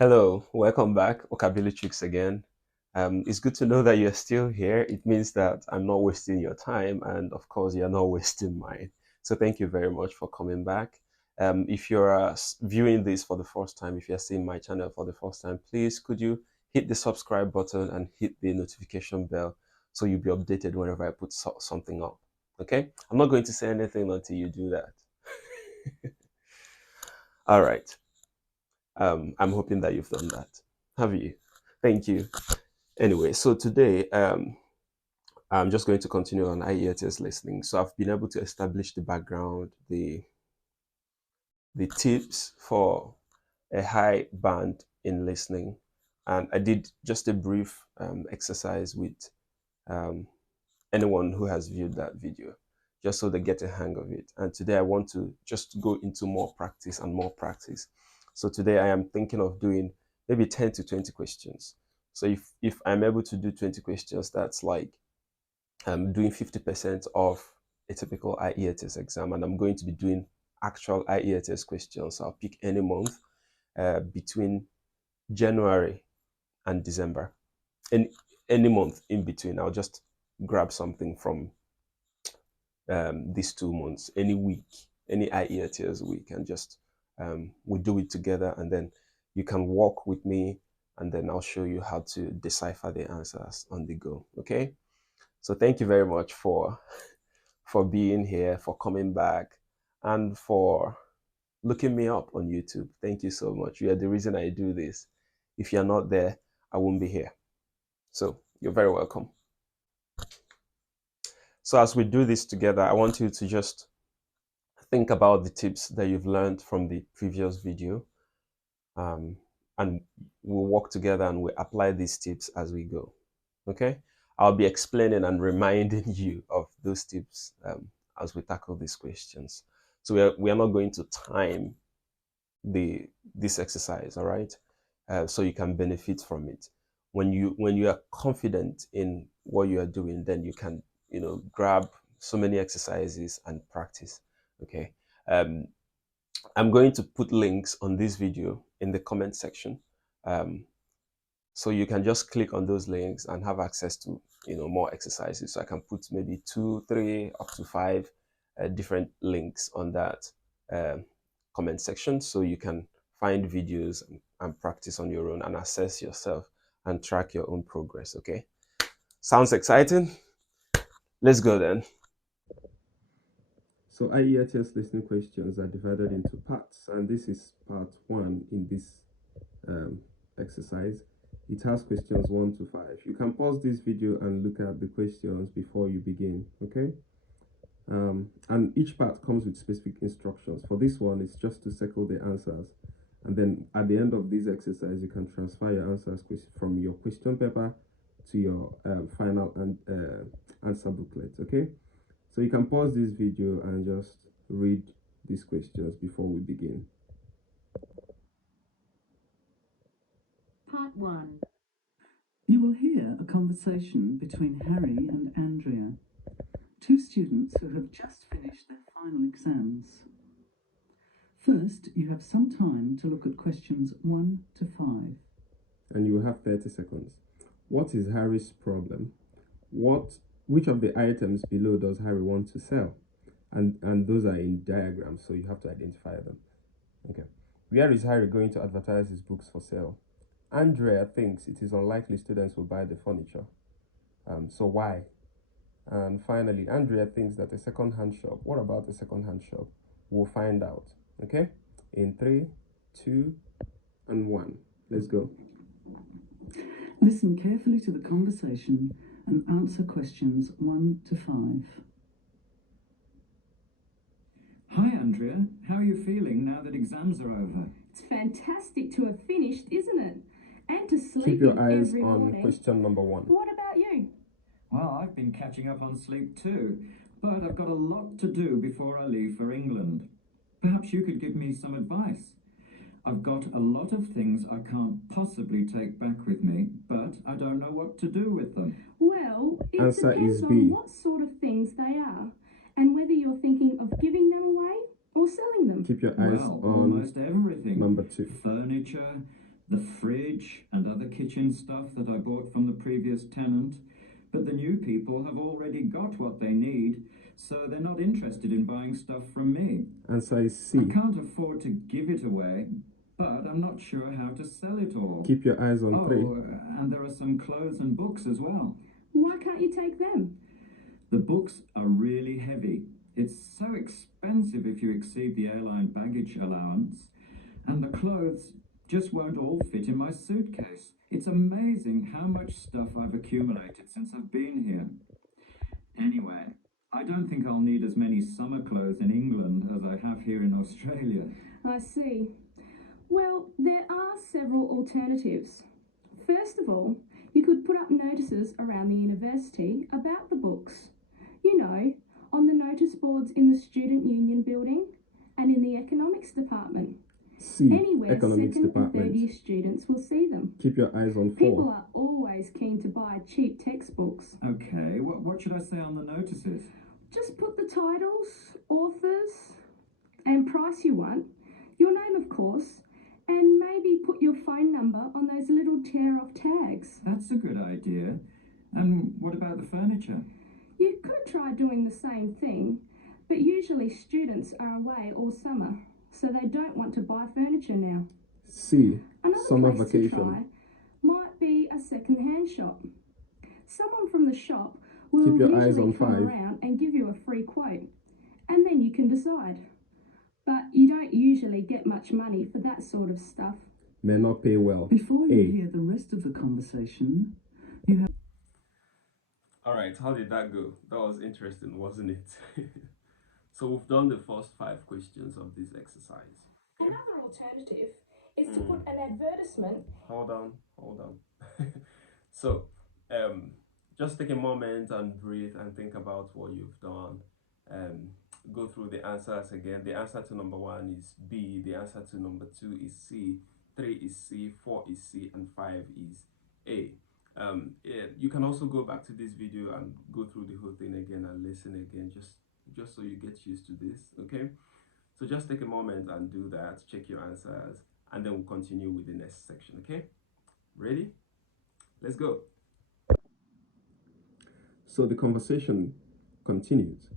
Hello, welcome back, Okabili Chuks again. It's good to know that you're still here. It means that I'm not wasting your time, and of course, you're not wasting mine. So, thank you very much for coming back. If you're viewing this for the first time, if you're seeing my channel for the first time, please could you hit the subscribe button and hit the notification bell so you'll be updated whenever I put something up. Okay? I'm not going to say anything until you do that. All right. I'm hoping that you've done that. Have you? Thank you. Anyway, so today I'm just going to continue on IELTS listening. So I've been able to establish the background, the tips for a high band in listening, and I did just a brief exercise with um, anyone who has viewed that video, just so they get a hang of it. And today I want to just go into more practice and more practice. So today I am thinking of doing maybe 10 to 20 questions. So if I'm able to do 20 questions, that's like doing 50% of a typical IELTS exam, and I'm going to be doing actual IELTS questions. I'll pick any month between January and December, and any month in between. I'll just grab something from these 2 months, any week, any IELTS week, and just we do it together, and then you can walk with me, and then I'll show you how to decipher the answers on the go. Okay. So thank you very much for being here, for coming back, and for looking me up on YouTube. Thank you so much. You are the reason I do this. If you're not there, I won't be here. So you're very welcome. So as we do this together, I want you to just think about the tips that you've learned from the previous video. And we'll work together and we'll apply these tips as we go. Okay? I'll be explaining and reminding you of those tips as we tackle these questions. So we are not going to time this exercise, all right? So you can benefit from it. When you are confident in what you are doing, then you can grab so many exercises and practice. Okay. I'm going to put links on this video in the comment section. So you can just click on those links and have access to more exercises. So I can put maybe 2, 3, up to 5 different links on that comment section, so you can find videos and practice on your own and assess yourself and track your own progress. Okay, sounds exciting? Let's go then. So IELTS listening questions are divided into parts, and this is part 1 in this exercise. It has questions 1 to 5. You can pause this video and look at the questions before you begin. Okay. And each part comes with specific instructions. For this one, it's just to circle the answers. And then at the end of this exercise, you can transfer your answers from your question paper to your final answer booklet. Okay. So you can pause this video and just read these questions before we begin. Part 1. You will hear a conversation between Harry and Andrea, two students who have just finished their final exams. First, you have some time to look at questions 1 to 5. And you have 30 seconds. What is Harry's problem? Which of the items below does Harry want to sell? And those are in diagrams, so you have to identify them. Okay. Where is Harry going to advertise his books for sale? Andrea thinks it is unlikely students will buy the furniture. So why? And finally, Andrea thinks that a second-hand shop. What about a second-hand shop? We'll find out. Okay? In 3, 2, and 1. Let's go. Listen carefully to the conversation and answer questions 1 to 5. Hi, Andrea. How are you feeling now that exams are over? It's fantastic to have finished, isn't it? And to sleep Keep your in eyes every on morning. question number 1. What about you? Well, I've been catching up on sleep too, but I've got a lot to do before I leave for England. Perhaps you could give me some advice. I've got a lot of things I can't possibly take back with me, but I don't know what to do with them. Well, it Answer depends is on B. what sort of things they are and whether you're thinking of giving them away or selling them. Keep your eyes Well, on almost everything. number 2. Furniture, the fridge and other kitchen stuff that I bought from the previous tenant, but the new people have already got what they need, so they're not interested in buying stuff from me. Answer is C. I can't afford to give it away, but I'm not sure how to sell it all. Keep your eyes on 3. And there are some clothes and books as well. Why can't you take them? The books are really heavy. It's so expensive if you exceed the airline baggage allowance, and the clothes just won't all fit in my suitcase. It's amazing how much stuff I've accumulated since I've been here. Anyway, I don't think I'll need as many summer clothes in England as I have here in Australia. I see. Well, there are several alternatives. First of all, you could put up notices around the university about the books. You know, on the notice boards in the Student Union building and in the Economics department. C. Anywhere Economics second and department. third year students will see them. Keep your eyes on 4. People are always keen to buy cheap textbooks. Okay, what should I say on the notices? Just put the titles, authors, and price you want, your name of course, and maybe put your phone number on those little tear-off tags. That's a good idea. And what about the furniture? You could try doing the same thing, but usually students are away all summer, so they don't want to buy furniture now. C. Another Summer place vacation. to try might be a second-hand shop. Someone from the shop will Keep your usually eyes on come 5. around and give you a free quote, and then you can decide. But you don't usually get much money for that sort of stuff. May not pay well. Before you A. hear the rest of the conversation, you have Alright, how did that go? That was interesting, wasn't it? So we've done the first 5 questions of this exercise. Another alternative is to put an advertisement. Hold on. So, just take a moment and breathe and think about what you've done. Go through the answers again. The answer to number 1 is B. The answer to number 2 is C. 3 is C. 4 is C. And 5 is A. You can also go back to this video and go through the whole thing again and listen again, just so you get used to this. Okay, so just take a moment and do that. Check your answers, and then we'll continue with the next section. Okay, ready? Let's go. So the conversation continues,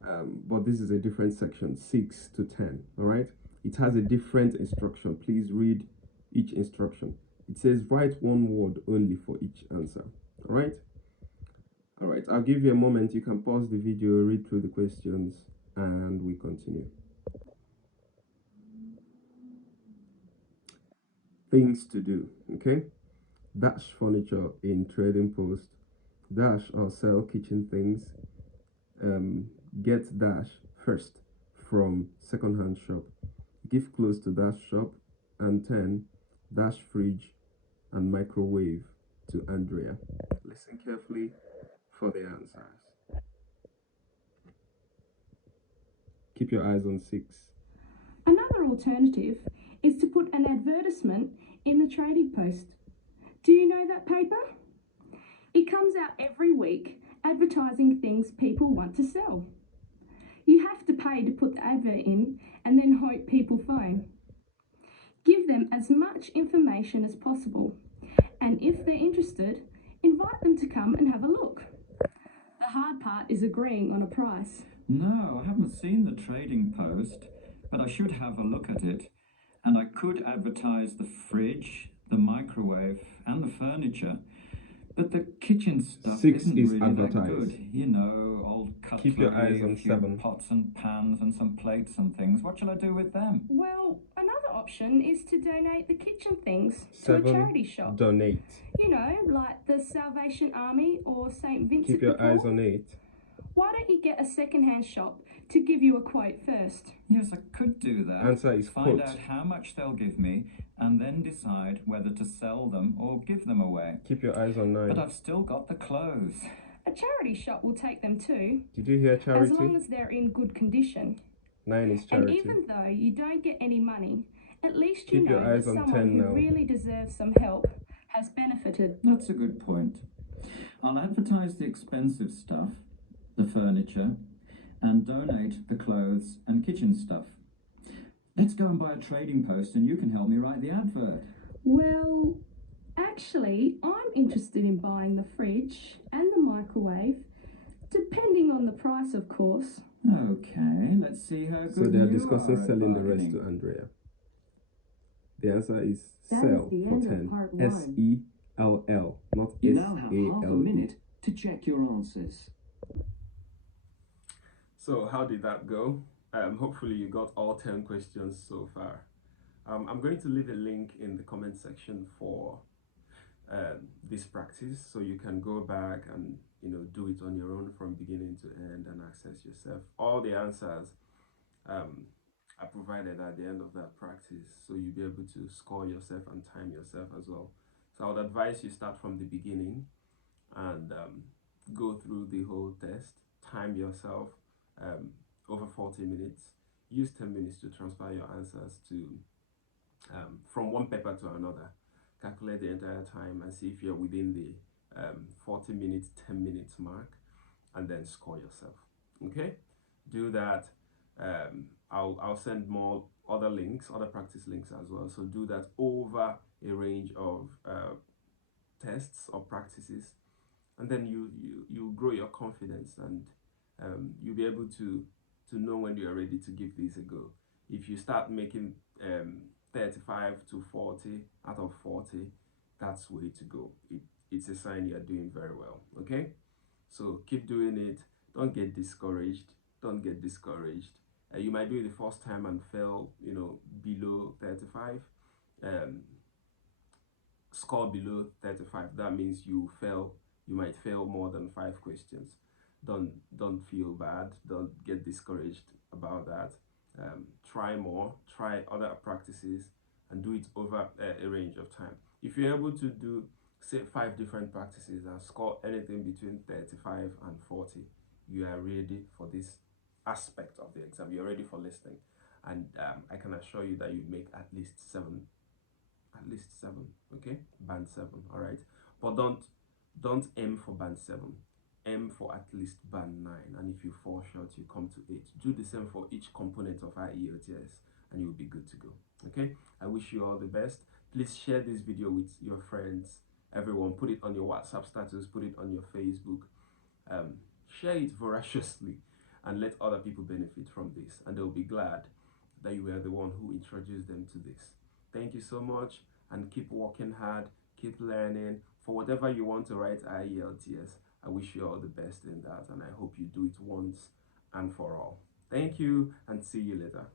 but this is a different section, 6 to 10. All right, it has a different instruction. Please read each instruction. It says write one word only for each answer. All right, I'll give you a moment. You can pause the video, read through the questions, and we continue. Things to do. Okay, dash furniture in trading post, dash or sell kitchen things, get dash first from second-hand shop, give clothes to dash shop, and 10 dash fridge and microwave to Andrea. Listen carefully for the answers. Keep your eyes on 6. Another alternative is to put an advertisement in the trading post. Do you know that paper? It comes out every week advertising things people want to sell. You have to pay to put the advert in and then hope people phone. Give them as much information as possible, and if they're interested, invite them to come and have a look. The hard part is agreeing on a price. No, I haven't seen the trading post, but I should have a look at it. And I could advertise the fridge, the microwave, and the furniture. But the kitchen stuff 6 isn't is really advertised. that good. You know, old cutlery, Keep your eyes on a few 7. pots and pans, and some plates and things. What shall I do with them? Well, another option is to donate the kitchen things to 7. a charity shop. Donate. You know, like the Salvation Army or St. Vincent Keep your de Paul. eyes on 8. Why don't you get a second-hand shop to give you a quote first? Yes, I could do that. Answer is Find quote. out how much they'll give me, and then decide whether to sell them or give them away. Keep your eyes on 9. But I've still got the clothes. A charity shop will take them too, Did you hear as charity? long as they're in good condition. 9 is And charity. even though you don't get any money, at least Keep you your know that eyes on someone 10 who now. really deserves some help has benefited. That's a good point. I'll advertise the expensive stuff, the furniture, and donate the clothes and kitchen stuff. Let's go and buy a trading post and you can help me write the advert. Well, actually, I'm interested in buying the fridge and the microwave, depending on the price, of course. Okay, let's see how good So they are you discussing are at selling the rest bargaining. to Andrea. The answer is That sell is the for end of 10. part 1. S-E-L-L, not You S-A-L-E. now have half a minute to check your answers. So how did that go? Hopefully you got all 10 questions so far. I'm going to leave a link in the comment section for this practice, so you can go back and do it on your own from beginning to end and access yourself. All the answers are provided at the end of that practice, so you'll be able to score yourself and time yourself as well. So I would advise you start from the beginning and go through the whole test, time yourself over 40 minutes, use 10 minutes to transfer your answers to from one paper to another, calculate the entire time and see if you're within the 40 minutes, 10 minutes mark, and then score yourself. Okay, do that. I'll send more other links, other practice links as well, so do that over a range of tests or practices, and then you grow your confidence, and you'll be able to know when you are ready to give this a go. If you start making 35 to 40 out of 40, that's way to go. It's a sign you're doing very well. Okay, so keep doing it. Don't get discouraged. You might do it the first time and fail, below 35. Score below 35, that means you might fail more than 5 questions. Don't feel bad, don't get discouraged about that. Try more, try other practices, and do it over a range of time. If you're able to do, say, 5 different practices and score anything between 35 and 40, you are ready for this aspect of the exam. You're ready for listening, and I can assure you that you make at least 7, okay, band 7. All right, but don't aim for band 7, aim for at least band 9, and if you fall short, you come to 8. Do the same for each component of IELTS, and you'll be good to go. Okay, I wish you all the best. Please share this video with your friends, everyone. Put it on your WhatsApp status, put it on your Facebook. Share it voraciously and let other people benefit from this, and they'll be glad that you were the one who introduced them to this. Thank you so much, and keep working hard, keep learning. For whatever you want to write IELTS, I wish you all the best in that, and I hope you do it once and for all. Thank you, and see you later.